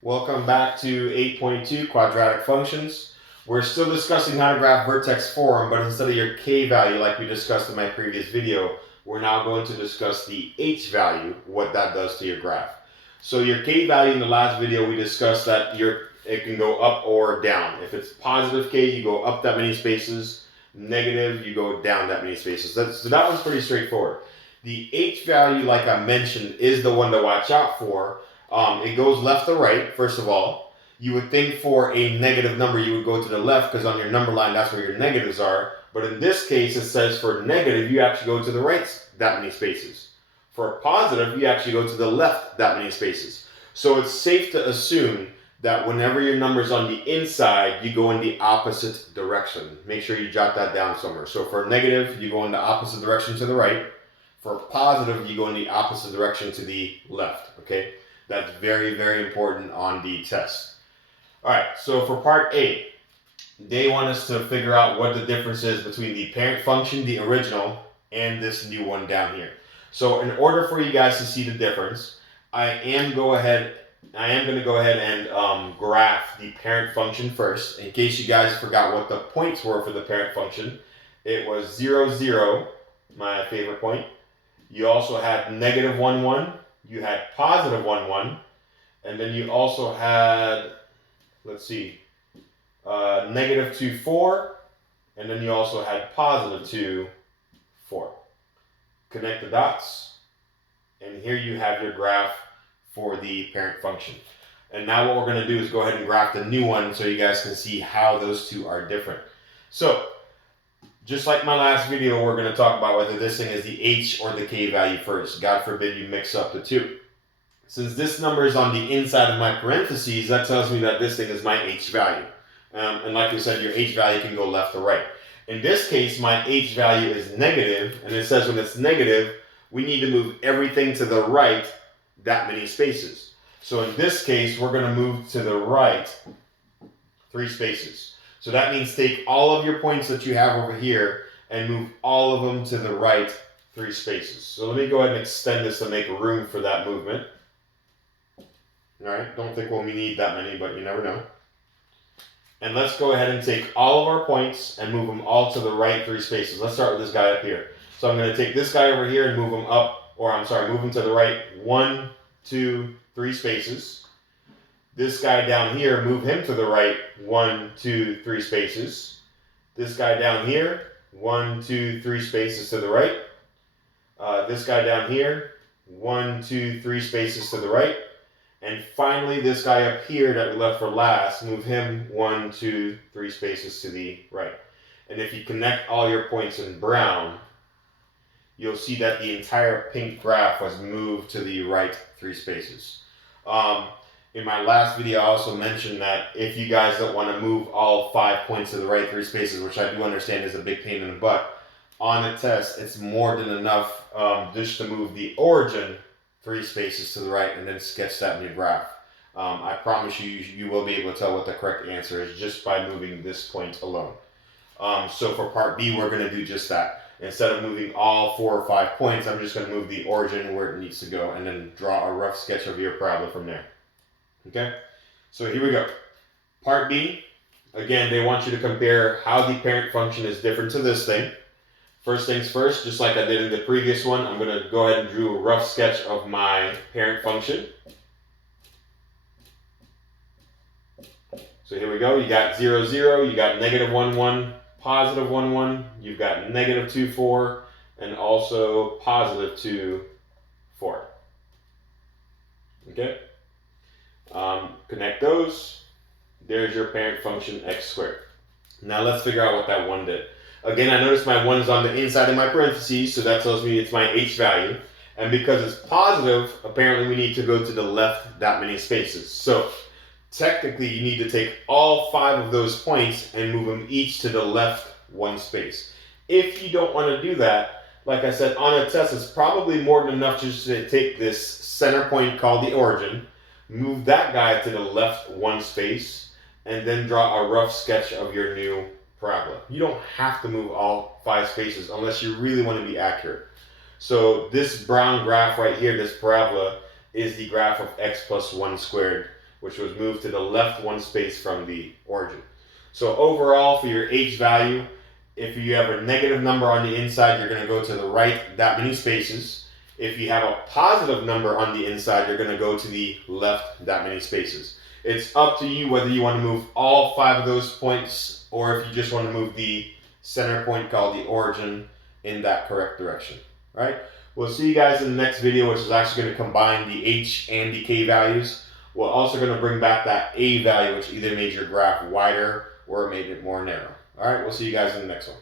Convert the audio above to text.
Welcome back to 8.2 quadratic functions. We're still discussing how to graph vertex form, but instead of your k value like we discussed in my previous video, we're now going to discuss the h value, what that does to your graph. So your k value in the last video, we discussed that it can go up or down. If it's positive k, you go up that many spaces. Negative, you go down that many spaces. So that one's pretty straightforward. The h value, like I mentioned, is the one to watch out for. It goes left to right, first of all. You would think for a negative number, you would go to the left because on your number line, that's where your negatives are. But in this case, it says for negative, you actually go to the right that many spaces. For a positive, you actually go to the left that many spaces. So it's safe to assume that whenever your number is on the inside, you go in the opposite direction. Make sure you jot that down somewhere. So for negative, you go in the opposite direction to the right. For positive, you go in the opposite direction to the left, okay? That's very, very important on the test. All right, so for part A, they want us to figure out what the difference is between the parent function, the original, and this new one down here. So in order for you guys to see the difference, I am going to go ahead and graph the parent function first. In case you guys forgot what the points were for the parent function, it was 0, 0, my favorite point. You also had negative 1, 1. You had positive 1, 1. And then you also had, let's see, negative 2, 4. And then you also had positive 2, 4. Connect the dots. And here you have your graph for the parent function. And now what we're going to do is go ahead and graph the new one so you guys can see how those two are different. So, just like my last video, we're going to talk about whether this thing is the h or the k value first. God forbid you mix up the two. Since this number is on the inside of my parentheses, that tells me that this thing is my h value. And like we said, your h value can go left or right. In this case, my h value is negative, and it says when it's negative, we need to move everything to the right that many spaces. So in this case, we're going to move to the right 3 spaces. So that means take all of your points that you have over here and move all of them to the right 3 spaces. So let me go ahead and extend this to make room for that movement. All right, don't think we'll need that many, but you never know. And let's go ahead and take all of our points and move them all to the right 3 spaces. Let's start with this guy up here. So I'm going to take this guy over here and move him up, move him to the right 1, 2, 3 spaces. This guy down here, move him to the right 1, 2, 3 spaces. This guy down here, 1, 2, 3 spaces to the right. This guy down here, 1, 2, 3 spaces to the right. And finally, this guy up here that we left for last, move him 1, 2, 3 spaces to the right. And if you connect all your points in brown, you'll see that the entire pink graph was moved to the right 3 spaces. In my last video, I also mentioned that if you guys don't want to move all 5 points to the right 3 spaces, which I do understand is a big pain in the butt, on a test, it's more than enough just to move the origin 3 spaces to the right and then sketch that in your graph. I promise you will be able to tell what the correct answer is just by moving this point alone. So for part B, we're going to do just that. Instead of moving all 4 or 5 points, I'm just going to move the origin where it needs to go and then draw a rough sketch of your parabola from there. Okay, so here we go. Part B, again, they want you to compare how the parent function is different to this thing. First things first, just like I did in the previous one, I'm going to go ahead and draw a rough sketch of my parent function. So here we go. You got 0, 0, you got negative 1, 1, positive 1, 1, you've got negative 2, 4, and also positive 2, 4. Okay? Connect those. There's your parent function x squared. Now let's figure out what that 1 did. Again, I noticed my 1 is on the inside of my parentheses, so that tells me it's my h value. And because it's positive, apparently we need to go to the left that many spaces. So technically, you need to take all 5 of those points and move them each to the left 1 space. If you don't want to do that, like I said, on a test, it's probably more than enough just to take this center point called the origin, move that guy to the left 1 space, and then draw a rough sketch of your new parabola. You don't have to move all 5 spaces unless you really want to be accurate. So this brown graph right here, this parabola, is the graph of x plus 1 squared. which was moved to the left one space from the origin. So overall, for your h value, if you have a negative number on the inside, you're going to go to the right that many spaces. If you have a positive number on the inside, you're going to go to the left that many spaces. It's up to you whether you want to move all 5 of those points or if you just want to move the center point called the origin in that correct direction. All right? We'll see you guys in the next video, which is actually going to combine the h and the k values. We're also going to bring back that a value, which either made your graph wider or made it more narrow. All right, we'll see you guys in the next one.